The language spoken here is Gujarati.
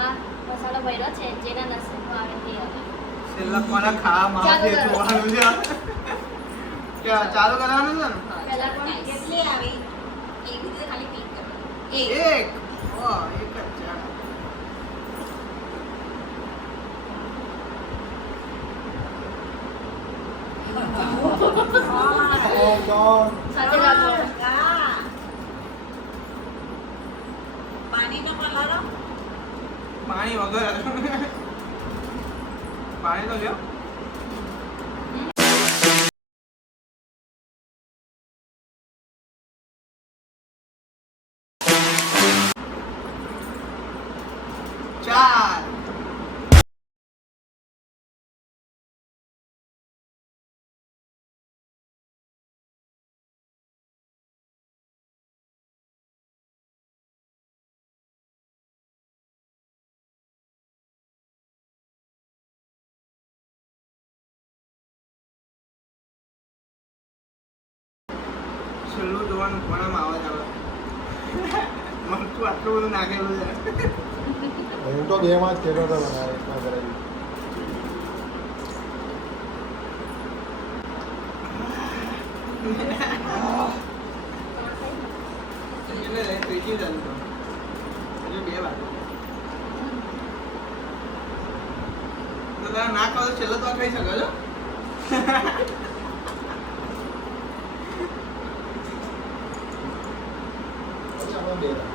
આ મસાલો ભર્યો છે જેના નસીબમાં આવે તે હવે છેલ્લા કોના ખાવામાં આવે તે જોવાનું છે કે ચાલુ કરવાનું છે ને પહેલા કોણ કેટલી આવી એક રીતે ખાલી પીક કરો એક વાહ એક જ છે સાથે રાખો પાણી નો કલર પાણી વગર પાણી તો લ્યો ચાર છેલ્લું જોવાનું કોણામાં અવાજ આવે મરચું આટલું બધું નાખેલું છે હું તો બે માં જ કેતો હતો બનાવે એકમાં કરેલી એટલે રે ત્રીજી ચાલુ કરો એટલે બે વાર તો તારા ના ખાવ તો છેલ્લો તો ખાઈ શકો છો પછી આપણે બે